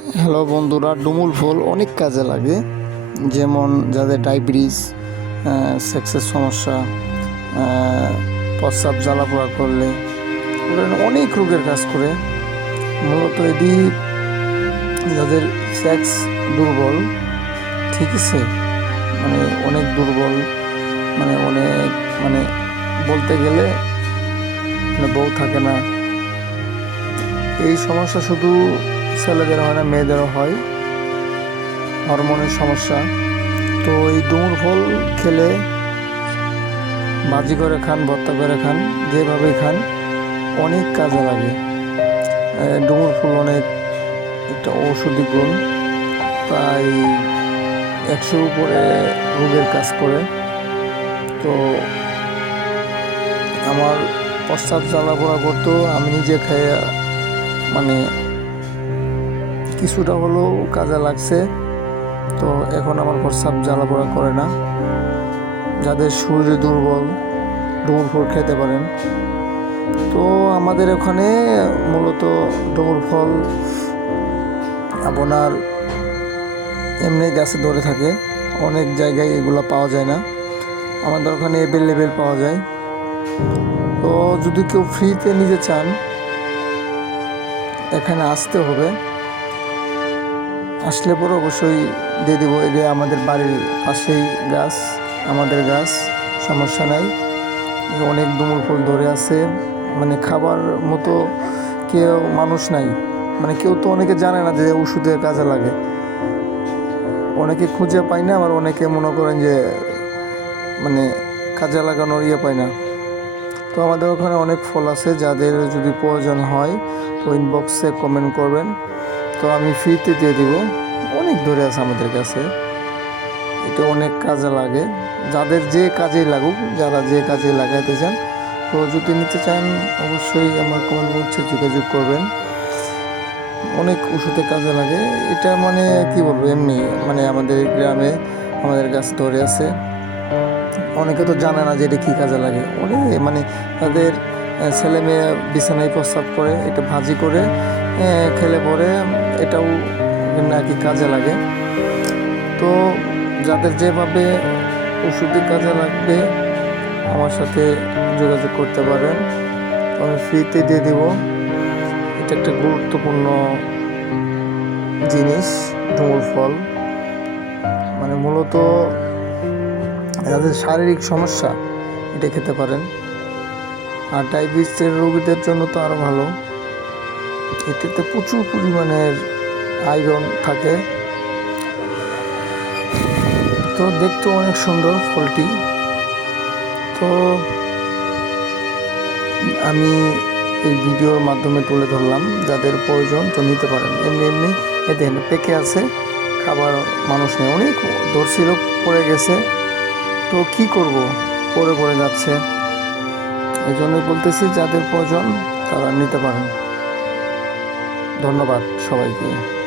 Hello বন্ধুরা, ডুমুল ফুল অনেক কাজে লাগে। যেমন যাদের ডায়াবেটিস সেক্সের সমস্যা প্রস্রাব জ্বালাপোড়া করলে অনেক রোগের কাজ করে। মূলত এটি যাদের সেক্স দুর্বল, ঠিক আছে? মানে অনেক দুর্বল মানে অনেক মানে বলতে গেলে মানে বউ থাকে না। এই সমস্যা শুধু ছেলেদের হয় না, মেয়েদেরও হয়। হরমোনের সমস্যা। তো এই ডুমুর ফল খেলে ভাজি করে খান, ভর্তা করে খান যেভাবে খান, অনেক কাজে লাগে। ডুমুর ফুল অনেক একটা ঔষধি গুণ। প্রায় একশোর উপরে রোগের কাজ করে। তো আমার প্রস্তাব জ্বালাপোড়া করতো, আমি নিজে খেয়ে মানে কিছুটা হলেও কাজে লাগছে। তো এখন আমার প্রস্রাব জ্বালাপোড়া করে না। যাদের শরীরে দুর্বল ডুমুর ফল খেতে পারেন। তো আমাদের ওখানে মূলত ডুমুর ফল আপনার এমনি গাছে ধরে থাকে। অনেক জায়গায় এগুলো পাওয়া যায় না। আমাদের ওখানে অ্যাভেলেবেল পাওয়া যায়। তো যদি কেউ ফ্রিতে নিতে চান, এখানে আসতে হবে। আসলে পরে অবশ্যই দিয়ে দেবো। এটা আমাদের বাড়ির পাশেই গাছ, আমাদের গাছ, সমস্যা নাই। অনেক ডুমুর ফুল ধরে আছে। মানে খাবার মতো কেউ মানুষ নাই। মানে কেউ তো অনেকে জানে না যে ওষুধের কাজে লাগে। অনেকে খুঁজে পায় না, আবার অনেকে মনে করেন যে মানে কাজে লাগানোর ইয়ে পায় না। তো আমাদের ওখানে অনেক ফল আছে, যাদের যদি প্রয়োজন হয়, তো ইনবক্সে কমেন্ট করবেন। তো আমি ফ্রিতে দিয়ে দিব। অনেক ধরে আছে আমাদের কাছে। এটা অনেক কাজে লাগে। যাদের যে কাজেই লাগুক, যারা যে কাজে লাগাইতে চান, তো যদি নিতে চান, অবশ্যই আমার কমেন্ট বক্সে যোগাযোগ করবেন। অনেক ওষুধে কাজে লাগে। এটা মানে কি বলব, এমনি মানে আমাদের গ্রামে আমাদের গাছ ধরে আছে। অনেকে তো জানে না যে এটা কী কাজে লাগে। অনেক মানে তাদের ছেলে মেয়ে বিছানায় প্রস্তাব করে, এটা ভাজি করে খেলে পরে এটাও নাকি কাজে লাগে। তো যাদের যেভাবে ওষুধের কাজে লাগবে, আমার সাথে যোগাযোগ করতে পারেন। আমি ফ্রিতে দিয়ে দেবো। এটা একটা গুরুত্বপূর্ণ জিনিস ডুমুর ফল। মানে মূলত যাদের শারীরিক সমস্যা, এটা খেতে পারেন। আর ডায়াবেটিসের রোগীদের জন্য তো আরও ভালো। এটাতে প্রচুর পরিমাণের আয়রন থাকে। তো দেখতে অনেক সুন্দর ফলটি। তো আমি এই ভিডিওর মাধ্যমে তুলে ধরলাম, যাদের প্রয়োজন তো নিতে পারেন। এমনি এমনি এতে পেকে আছে, খাবার মানুষ নেই। অনেক দর্শির পড়ে গেছে। তো কি করব? পড়ে পড়ে যাচ্ছে। এই জন্যই বলতেছি, যাদের প্রয়োজন তারা নিতে পারেন। ধন্যবাদ সবাইকে।